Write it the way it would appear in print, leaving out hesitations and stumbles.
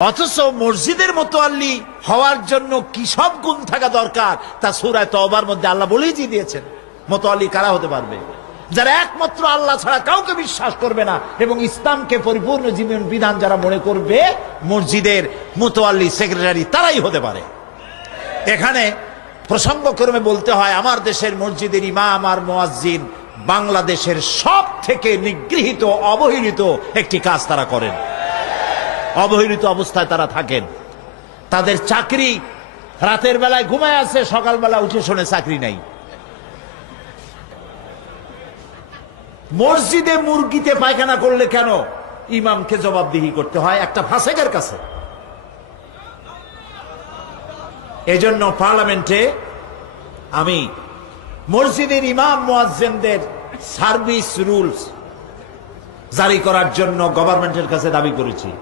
অথচ মসজিদের মুতাল্লি হওয়ার জন্য কি সব গুণ থাকা দরকার তা সূরা তওবার মধ্যে আল্লাহ বলেই দিয়েছেন। মুতাল্লি কারা হতে পারবে? যারা একমাত্র আল্লাহ ছাড়া কাউকে বিশ্বাস করবে না এবং ইসলামকে পরিপূর্ণ জীবন বিধান যারা মনে করবে, মসজিদের মুতাল্লি সেক্রেটারি তারাই হতে পারে। এখানে প্রসঙ্গক্রমে বলতে হয়, আমার দেশের মসজিদের ইমাম আর মুয়াজ্জিন বাংলাদেশের সব থেকে নিগৃহীত অবহেলিত একটি কাজ তারা করেন। অবহেলিত অবস্থায় তারা থাকেন। তাদের চাকরি রাতের বেলায় ঘুমায় আছে, সকালবেলা উঠে শোনে চাকরি নাই। মসজিদে মুরগিতে পায়খানা করলে কেন ইমামকে জবাবদিহি করতে হয় একটা ফাসেকের কাছে? এজন্য পার্লামেন্টে আমি মসজিদের ইমাম মুয়াজ্জিনদের সার্ভিস রুলস জারি করার জন্য গভর্নমেন্টের কাছে দাবি করেছি।